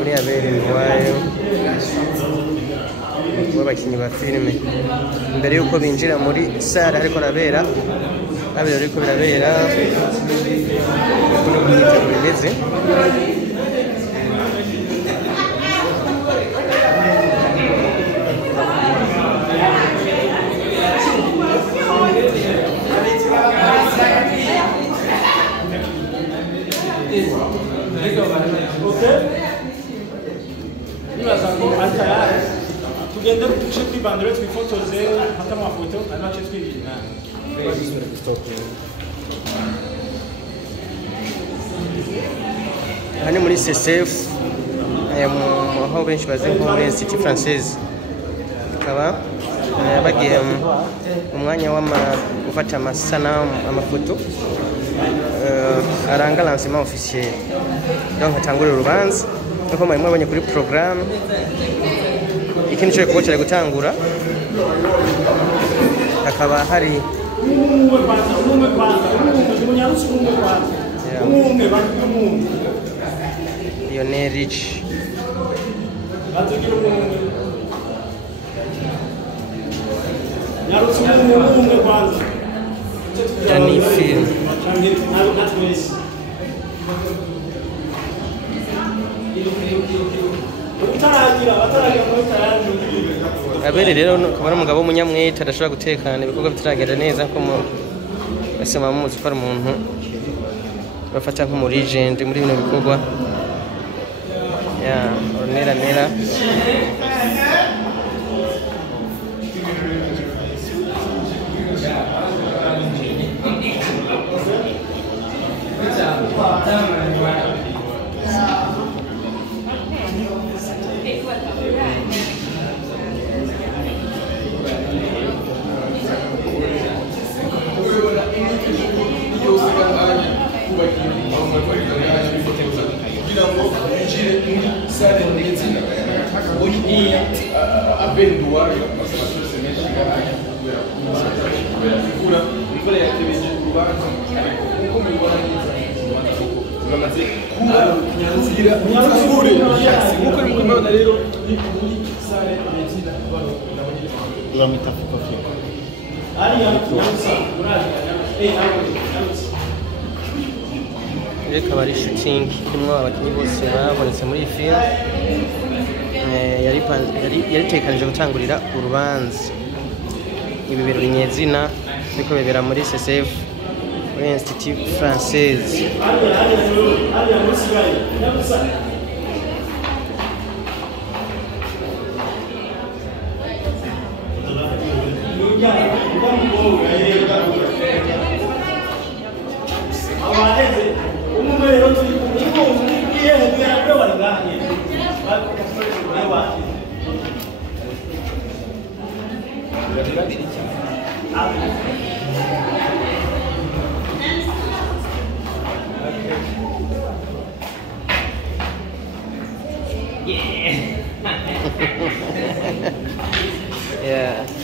Uri abere wayo w'abakinnyi ba filime mbere yuko binjira muri sale ariko rabera ariko birabera kuno kumyiteguro bimeze tugende duce twibandire twifotoze hata amafoto ari nace twibina hano muri CCF aho benshi bazi nko muri Institut Française akaba bagiye umwanya gufata amasanamu amafoto aranga lancement officiel donc atangurira urubanza nuko mwari mwabonye kuri programme ikindi cyo kuba cyari gutangura akaba hari Lionel Rich Danny Film abere rero akaba ari umugabo w'umunyamwete adashobora gutekana ibikorwa bitaragenda neza ko basema muzi ko ari umuntu bafata nk'umu legend muri bino bikorwa ya nera reka bari shooting irimo abakinnyi bose babonetse muri iyi film yari tekanije gutangurira urubanza ibi birori nyezina biko bibera muri CCF muri Institut Française yeah.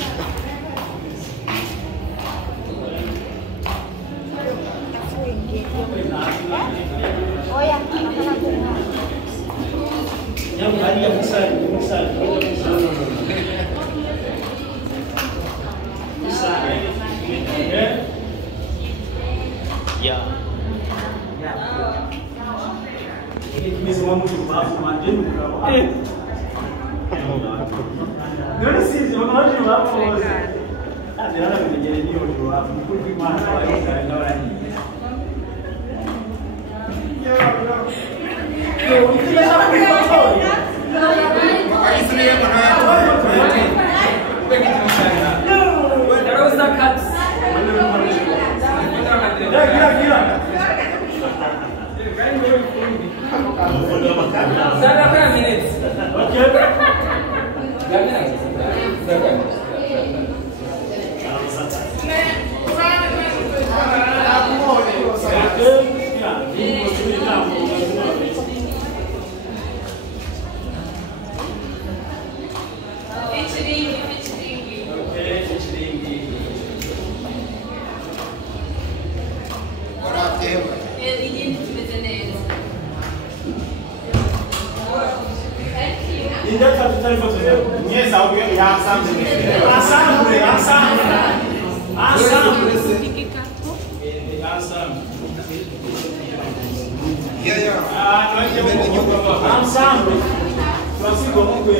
India tutari foto zero. Yes, au ya ensemble. Ensemble. Ensemble. Francisco Mungu.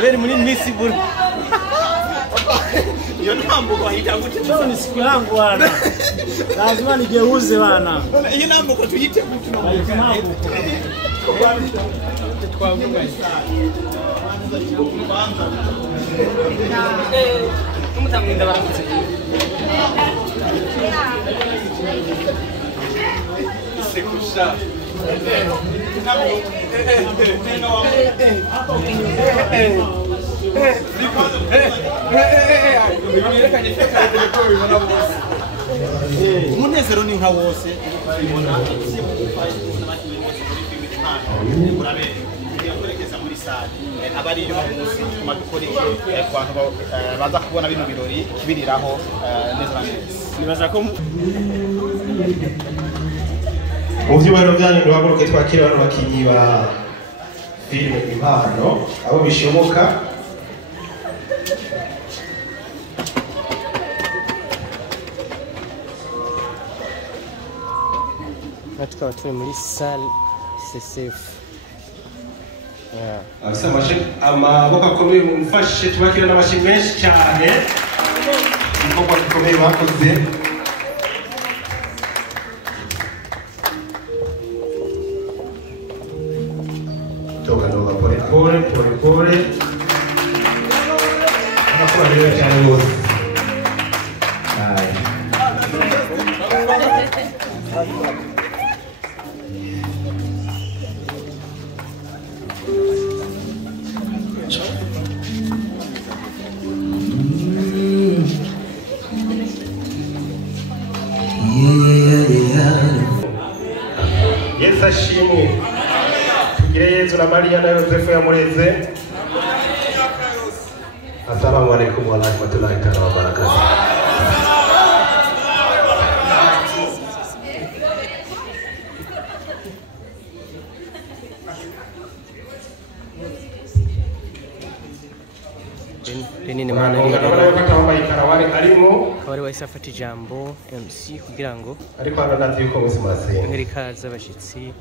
Very municipal. Hiyo nambo kwa hitangu leo ni siku yangu bwana. Lazima nigeuze bwana. Hiyo nambo kwa tuite mtu na mambo. Kwa Mungu tumutamwinda baramutse. Sekusha. Umunezero ni nka wose ubona muri sale abari yo munsi kumadukore abantu baza kubona bino birori kibiriraho neza neza nibaza ko mu byubahiro byanyu duhaguruke twakira abantu bakinyi ba filime Impano abo bishoboka tukaba turi muri salle CCF. Amaboko akomeye mumfashe tubakira n'amashyi menshi cyane igikorwa gikomeye bakoze. Toka ndoga pole nakubwa rero cyane rwose. Yesu ashimwe. Tugire Yesu na Maria na Yosefu yamureze. Assalamu alaikum wa rahmatullahi wa barakatuh. Nini maana hiyo? Wale waisafati jambo MC kugira ngo ariko hano yuko muzi murasenga. Ngerikaza abashitsi.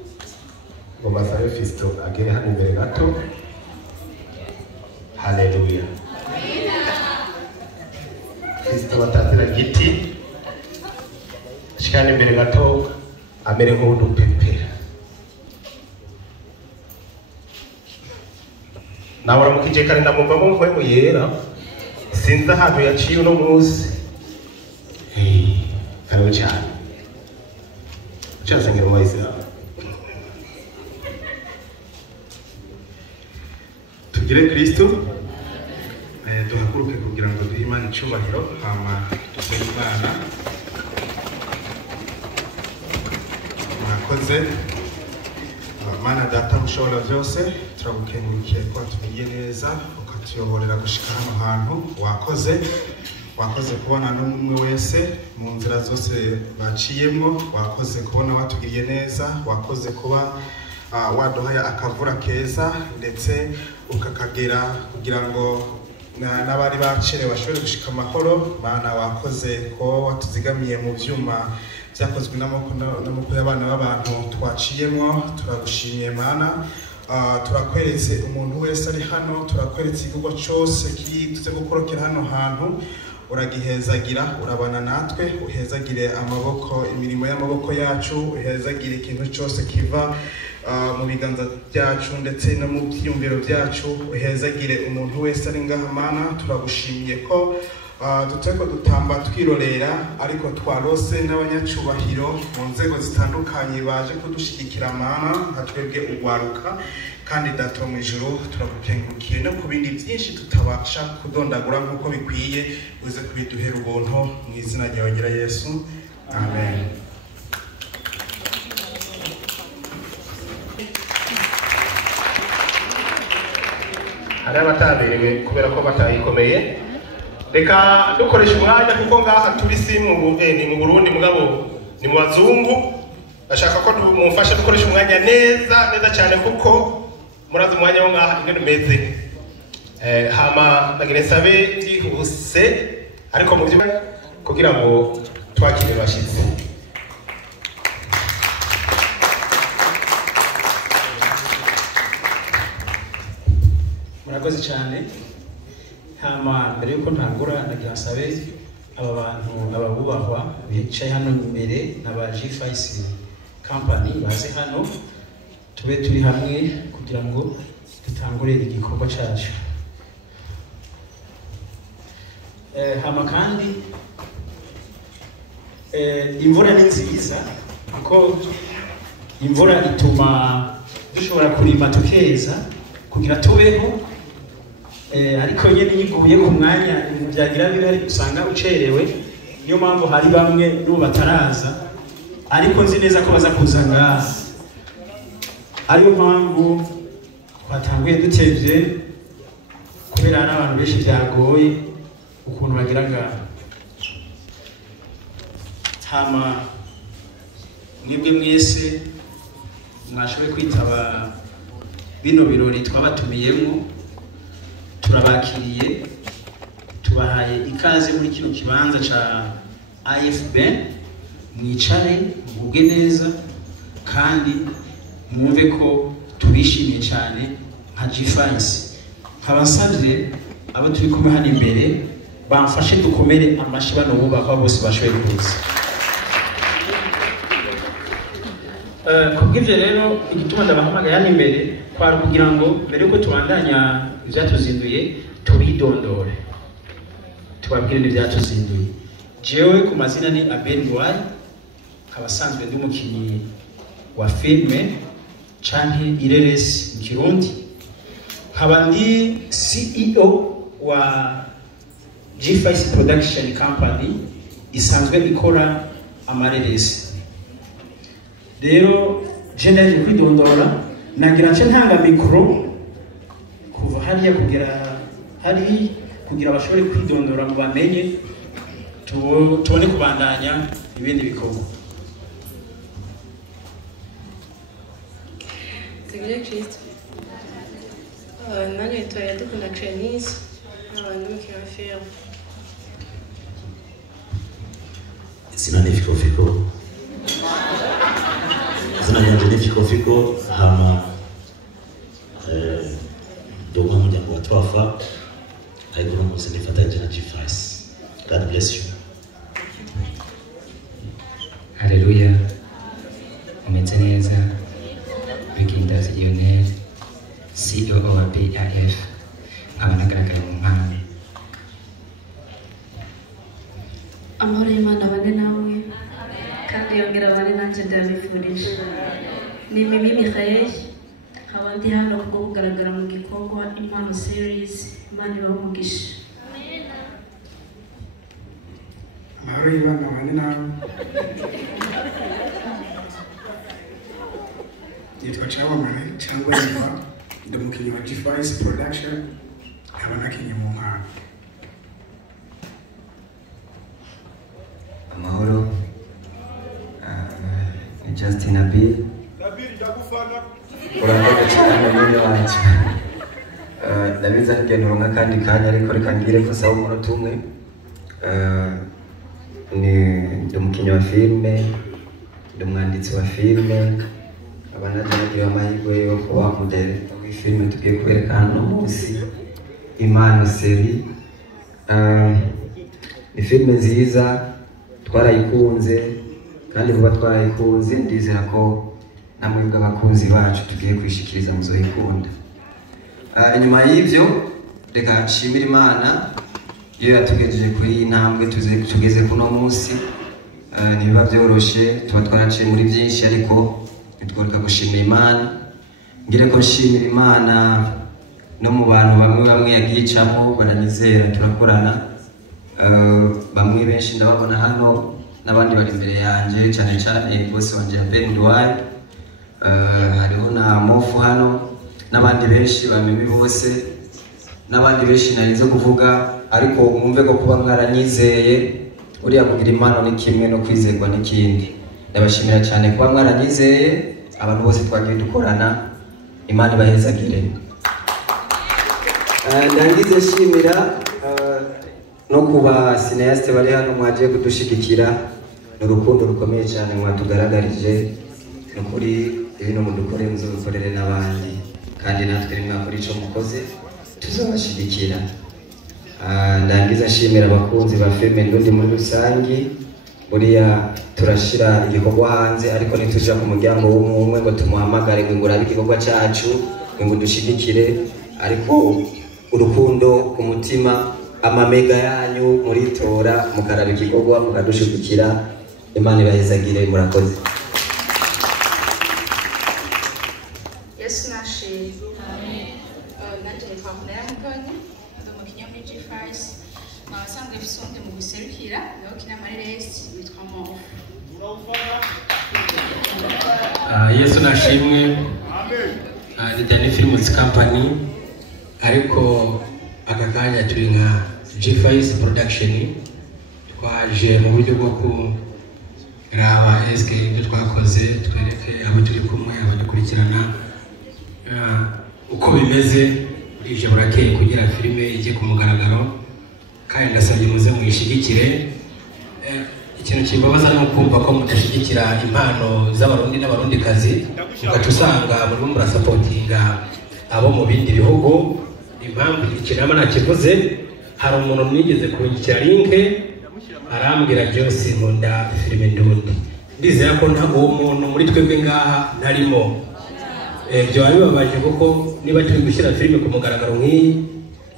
Ngoma za Fisto agere hano imbere gato. Haleluya. Fisto batazira giti. Shikana imbere gato amere nk'udupepera. Nabara mukije kandi ndamumva mu yera. Sinzi ahantu yaciye uno munsi. karabe cyane cyasengera mu Islam tugire Kristo duhaguruke kugira ngo duhe Imana icyubahiro hama dusenge Imana mwakoze Mana data mushobora byose turagukengurukiye ko tugiye neza ukatuyoborera gushika hano hantu wakoze kubona n'umwe wese mu nzira zose baciyemo wakoze kubona watugiriye neza wakoze kuba waduhaye akavura keza ndetse ukakagera kugira ngo n'abari bacerewe bashobore gushika amahoro Mana wakoze ko watuzigamiye mu byuma byakozwe n'amaboko y'abana b'abantu twaciyemo turagushimiye Mana turakweretse umuntu wese ari hano turakweretse igikorwa cyose tuze gukorokera hano hantu uragihezagira urabana natwe uhezagire amaboko imirimo y'amaboko yacu uhezagire ikintu cyose kiva mu biganza byacu ndetse no mu byiyumviro byacu uhezagire umuntu wese ari ngaha Mana turagushimiye ko tuteko dutamba twirorera ariko twarose n'abanyacubahiro mu nzego zitandukanye baje kudushigikira Mana hatwebwe ugwaruka kandi dato mu ijuru turagukengurukiye no ku bindi byinshi tutabasha kudondagura nk'uko bikwiye uze kubiduhera ubuntu mu izina ryawe gira Yesu amen. Hari abataberewe kubera ko batayikomeye reka dukoresha umwanya kuko ngaha turi si ni mu Burundi mugabo ni mu bazungu bashaka ko mumfasha dukoresha umwanya neza cyane kuko murazi umwanya wo ngaha ingene umeze hama ndagire sabe byihuse ariko mu byo kugira ngo twakire bashitse murakoze cyane hama mbere yuko ntangura ndagira sabe aba bantu ababubahwa bicaye hano imbere n'aba G5 company baze hano tube turi hamwe kugira ngo dutangure igikorwa cyacu hama kandi imvura ni nziza kuko imvura ituma dushobora kurima tukeza kugira tubeho ariko nyene yiguye ku mwanya byagira bihari usanga ucerewe niyo mpamvu hari bamwe n'ubu bataraza ariko nzi neza ko baza kuza ngaha ariyo mpamvu twatanguye dutevye kubera hari abantu benshi byagoye ukuntu bagira ngaha hama mwebwe mwese mwashoboye kwitaba bino birori twabatumiyemo turabakiriye tubahaye ikaze muri kino kibanza ca AFB mwicare muvuge neza kandi mwumve ko tubishimiye cyane nka G5 nkabasabye abo turi kumwe hano imbere bamfashe dukomere amashi bano bubaka bose bashoboye kuza kubw'ivyo rero igituma ndabahamagaye hano imbere kwari kugira ngo mbere yuko tubandanya ivyatuzinduye tubidondore tubabwire n'ivyatuzinduye jewe ku mazina ni Abel Ndwaye kabasanzwe ndi umukinyi wa filme canke ireresi mu Kirundi nkaba ndi CEO wa G5 Production Company isanzwe ikora amareresi rero jenaje kwidondora nagira nce ntanga mikro kuva hariya kugera hari kugira bashobore kwidondora mu bamenye tubone kubandanya ibindi bikorwa Tugire Kristo nani itoya dukunda Chinese abantu mukina film Sina ni fiko Sina nyanje ni fiko hama ndio mmoja wa twafa haikuwa mmoja nifatanje na G5 God bless you Haleluya umeze neza Bikindazi Lionel CEO wa BAF abanagaragaye mu mpande amahoro y'Imana bane nawe kandi yongera abane nanjye ndabifurije. Ni Mimi Michael, nkaba ndi hano kubwo kugaragara mu gikorwa Impano Series. Imana ibahe umugisha. Amahoro y'Imana abane nawe. Nitwa Cyabamare cyangwa Eva, ndi umukinnyi wa G5 Production, nkaba nakinnye mu Mpano. Amahoro, Justin Nabil. Urakoze cyane muri wacu. Ndabiza kugenura nka kandi kanya ariko reka ngire ko sawa umunota umwe. Ndi umukinnyi wa filime, ndi umwanditsi wa filime, abanagira amahirwe yo kuba modele muri filime tugiye kwerekana uno munsi, Impano Series. Ni filime nziza twarayikunze kandi vuba twarayikunze, ndizera ko namwebwe abakunzi bacu tugiye kwishikiriza muzoyikunda. Inyuma y'ivyo reka nshimire Imana iyo yatugejeje kuri intambwe tugeze kuno munsi. Nibiba byoroshe, tuba twaraciye muri byinshi ariko nitworeka gushimira Imana. Ngire ko nshimira Imana no mu bantu bamwe yagicamo baranyizera, turakorana. Bamwe benshi ndababona hano n'abandi bari imbere yanjye, cyane cyane boss wanje ya Ben Dwight, hariho na Mofu hano n'abandi benshi bamimi bose n'abandi benshi narinze kuvuga, ariko mwumve ko kuba mwaranyizeye uriya kugira impano ni kimwe no kwizerwa n'ikindi. Ndabashimira cyane kuba mwaranyizeye, abantu bose twagiye dukorana, Imana ibahezagire. Ndangize shimira no kuba cineaste bari hano mwagiye kudushigikira, n'urukundo rukomeye cyane mwatugaragarije. Nukuri ibintu mudukore muzobikorere n'abandi, kandi natwe mwakora ico mukoze tuzabashigikira. Ndangiza shimira abakunzi ba filime Ndundi muri rusangi. Buriya turashira igikorwa hanze ariko nituja ku muryango w'umwe ngo tumuhamagare ngo urabe igikorwa cyacu ngo dushigikire, ariko urukundo ku mutima, amamega yanyu muritora mukaraba igikorwa mukadushigikira. Imana ibahezagire, murakoze. Yesu nashimwe. Nanjye nitwa Kunera Mutoni, ndi umukinnyi muri G5. Abasanzwe bisonde mu guserukira naho kina muri race witwa Mofu. Yesu nashimwe. Ni Dani Films Company, ariko aka kanya turi nka G5 Production. Twaje mu buryo bwo kuraba eske ibyo twakoze twereke abo turi kumwe, abadukurikirana uko bimeze. Burije burakeye kugira filime ijye ku mugaragaro, kandi ndasabye muze mwishigikire. Ikintu kimbabaza no kumva ko mudashigikira impano z'abarundi n'abarundikazi, ugaca usanga muri murasupportinga abo mu bindi bihugu. Impamvu ikinama nakivuze, hari umuntu mwigeze kunyikira link arambwira byose nkunda filime Ndundi. Ndizera ko nta uwo muntu muri twebwe ngaha ntarimo. Byo ari babaje kuko niba turi gushyira filime ku mugaragaro nk'iyi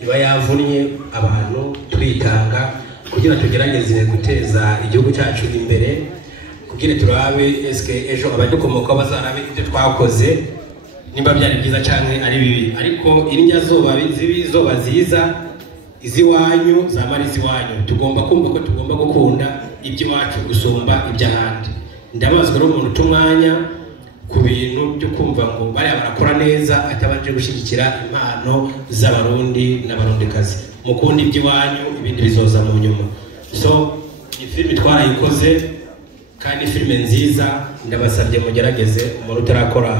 iba yavunnye abantu twitanga kugira tugerageze guteza igihugu cyacu imbere, kugira turabe eske ejo abadukomoka bazarabe ibyo twakoze nimba byari byiza cyane ari bibi. Ariko irya zoba zibi zoba ziza iziwanyu zamara iziwanyu, tugomba kumva ko tugomba gukunda iby'iwacu gusumba iby'ahandi. Ndabazwa n'umuntu utumwanya ku bintu byo kumva ngo bariya barakora neza atabanje gushyigikira impano z'abarundi n'abarundikazi. Mukunda iby'iwanyu, ibindi bizoza mu nyuma. So ni filime twarayikoze kandi filime nziza. Ndabasabye mugerageze, umuntu utarakora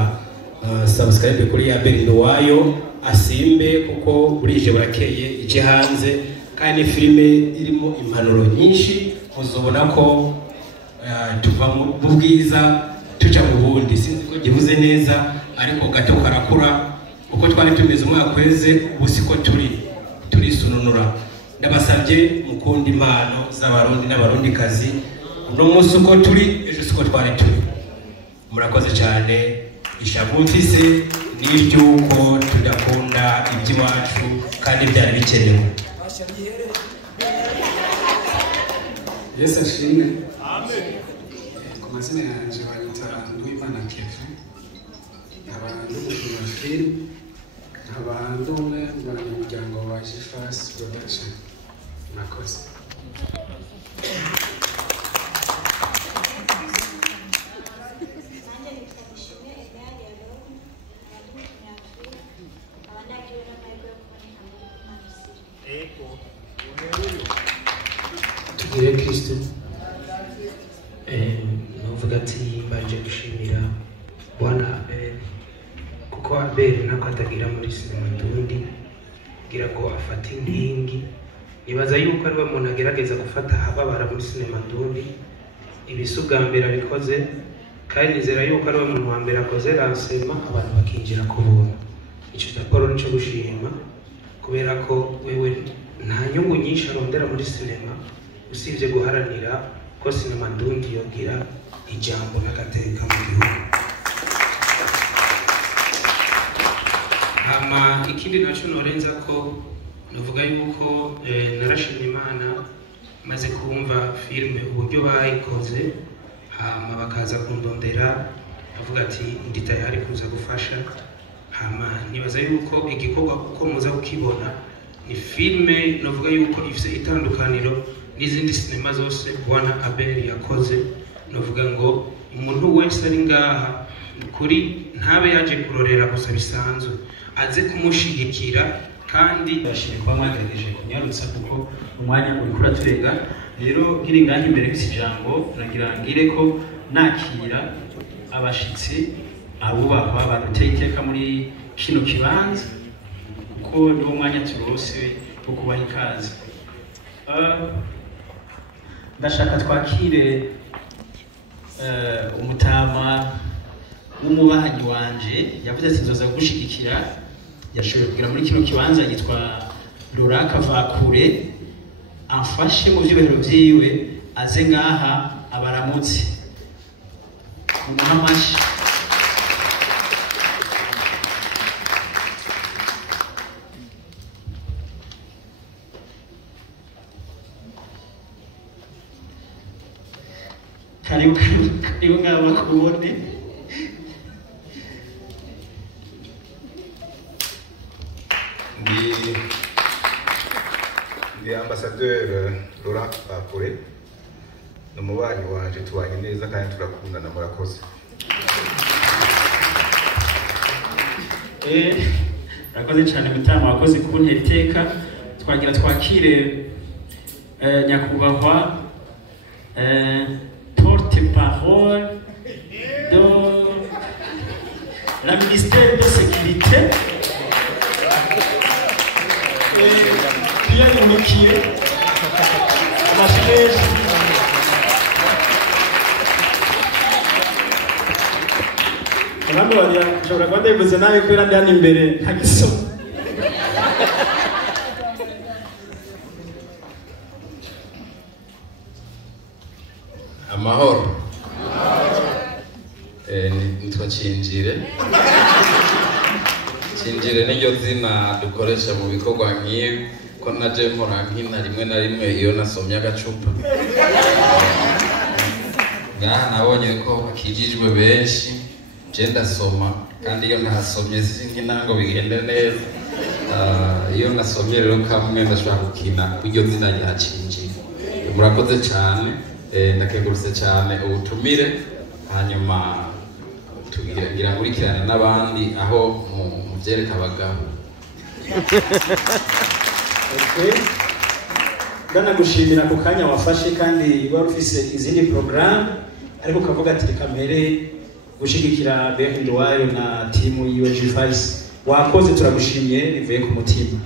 subscribe kuri ya Beri Nduwayo asimbe, kuko burije burakeye ije hanze, kandi filime irimo impanuro nyinshi. Muzobona ko tuva mu bwiza tuca mu bundi. Sinzi ko gihuze neza ariko gato karakura, uko twari tumeze umwaka weze ubu siko turi sununura. Ndabasabye mukunda impano z'abarundi n'abarundikazi. Uno munsi uko turi ejo siko twari turi. Murakoze cyane. Ishavu mfise n'iryuko tudakunda iby'iwacu kandi byari bikenewe. Yesu ashimwe. Amen. ku mazina yanjye banyita Nduwimana Kevin nkaba ndi umukinnyi wa filime nkaba ndi umwe mu banyamuryango wa G-Fast Production murakoze. Tugire Kristo novuga ati mbanje gushimira Bwana Abel kuko Abel nako atagira muri sinema Ndundi kugira ngo afate inkingi. Nibaza yuko ari we muntu agerageza gufata hababara muri sinema Ndundi ibisu bwa mbere abikoze, kandi nizera yuko ari we muntu wa mbere akoze ransema abantu bakinjira ku buntu. Ico raporo nico gushima kubera ko wewe nta nyungu nyinshi arondera muri sinema usibye guharanira ko sinema Ndundi yogira ijambo n'agateka mu gihugu. Hama ikindi naco norenza ko novuga yuko narashimye Imana maze kumva filme uburyo bayikoze, hama bakaza kundondera avuga ati ndi tayari kuza gufasha. Hama nibaza yuko igikorwa uko muza kukibona ni filme novuga yuko ifise itandukaniro n'izindi sinema zose Bwana Abel yakoze. Novuga ngo umuntu wese ari ngaha kuri ntabe yaje kurorera gusa bisanzwe, aze kumushigikira kandi bashimye kuba mwagerageje kunyarutsa kuko umwanya uri kuraturega. Rero nkiri ngaha imbere y'ijambo nagira ngire ko nakira abashitsi abubahwa baduteye iteka muri kino kibanza kuko niwo mwanya turose wo kubaha ikaze. Ndashaka twakire umutama w'umubanyi wanje yavuze ati nzoza gushigikira. Yashoboye kugira muri kino kibanza yitwa Laura Kavakure, amfashe mu byubahiro byiwe aze ngaha abaramutse umuhamashi. Karibu ngaba kubone. Ndi ambassadeur Laurent Bakure, ni umubanyi wanje tubanye neza kandi turakundana murakoze. Rakoze cyane mutama wakoze kuntera iteka. Twagira twakire nyakubahwa porte-parole de la ministère de sécurité Pierre Mukiye amashuri. Abantu bari ushobora kuba ndabivuze nawe kubera ndi hano imbere nta gisoma. Amahoro. Nitwa Cinjire. Cinjire niryo zina dukoresha mu bikorwa nk'ibi ko naje mpora nkina rimwe na rimwe iyo nasomye agacupa. Ngaha nabonye ko bakijijwe benshi, je ndasoma kandi iyo ntasomye sinkina ngo bigende neza. Iyo nasomye rero kamwe ndashaka gukina kw'iryo zina rya Cinjire. Murakoze cyane. Ndakengurutse cyane ubutumire, hanyuma tugira nkurikirana n'abandi aho mu byereka abagabo. Ndanagushimira ku kanya wafashe kandi wari ufise izindi porogaramu ariko ukavuga ati reka mbere gushigikira Behind Wayo na timu yiwe G-Fast. Wakoze, turagushimiye bivuye ku mutima.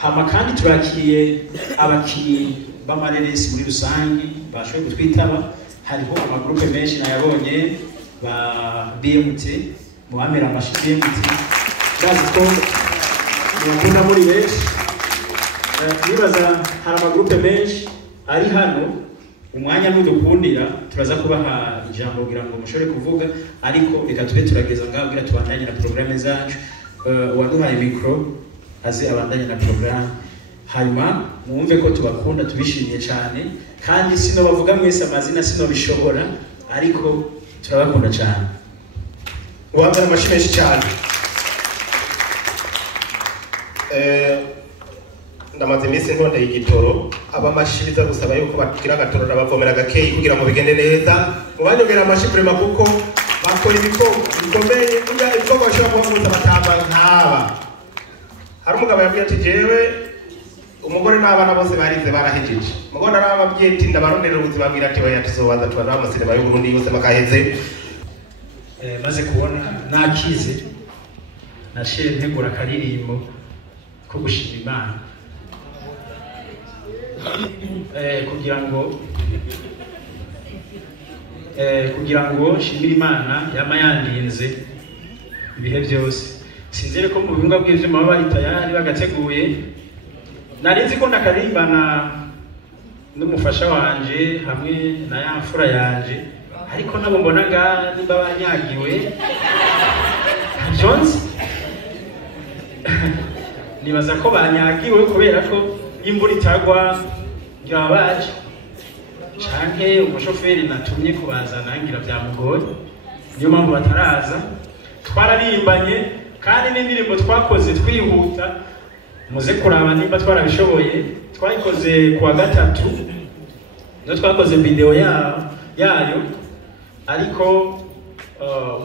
Hama kandi turakiriye abakinnyi b'amareresi muri rusange bashoboye gutwitaba. Hariho amagrupe menshi nayabonye ba BMT mu bamera amashi BMT bazi ko mukunda muri benshi. Nibaza hari amagrupe menshi ari hano, umwanya n'udukundira turaza kubaha ijambo kugira ngo mushobore kuvuga, ariko reka tube turageza ngaho kugira tubandanye na programme zacu. Waduhaye mikro aze abandanye na programme, hanyuma mwumve ko tubakunda tubishimiye cyane, kandi sino bavuga mwese amazina sino bishobora, ariko turabakunda cyane. Uwambere amashi menshi cyane. Ndamaze iminsi ntondeye igitoro abamashi biza gusaba yuko bakira agatoro nabavomera gakeyi kugira ngo bigende neza. Mubanyongera amashi prema kuko bakora ibikorwa bikomeye kugira ibikorwa bashobora kubahuza batamba nk'aba. Hari umugabo yabwiye ati jewe umugore n'abana bose barize barahejeje. Umugore narababwiye ati ndabarondera ubuzima bwira ati baya tuzobanza tubana amasinema y'u Burundi yose makaheze. Maze kubona nakize naciye ntegura akaririmbo ko gushima Imana. Kugira ngo shimira Imana yama yandinze ibihe byose. Sinzere ko mu bihunga bw'ivyuma baba bari tayari bagateguye. Narinzi ko ndakaririmbana n'umufasha wanje hamwe na yamfura yanje, ariko nabo mbona nga nimba banyagiwe Jones nibaza ko banyagiwe kubera ko imvura itagwa ngibabaje canke umushoferi natumye kubazana ngira byamugoye, niyo mpamvu bataraza. Twararimbanye kandi n'indirimbo twakoze twihuta, muze kuraba nimba twarabishoboye. Twayikoze kuwa gatatu no twakoze video yayo, ariko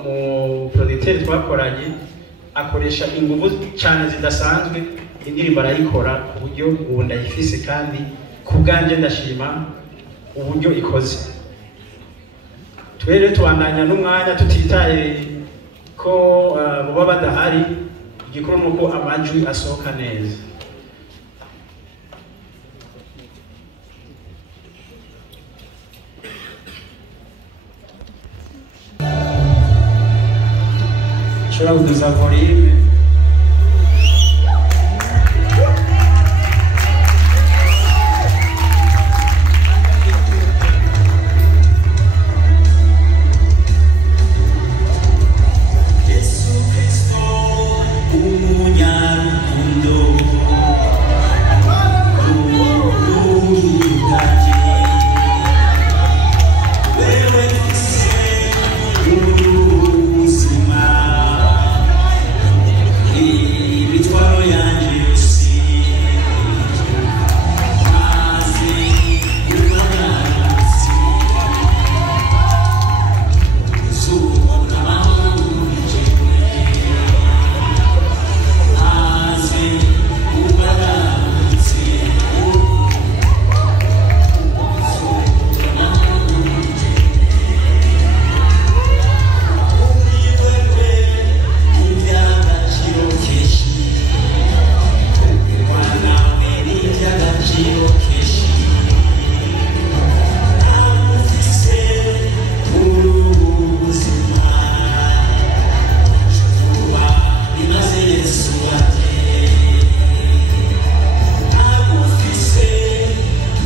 mu producteur twakoranye akoresha ingufu cyane zidasanzwe, indirimbo arayikora ku buryo ubu ndayifise kandi ku bwanje ndashima uburyo ikoze. Twere tubandanya n'umwanya tutitaye ko baba badahari, igikuru nuko amajwi asohoka neza. Shobora kuduza volume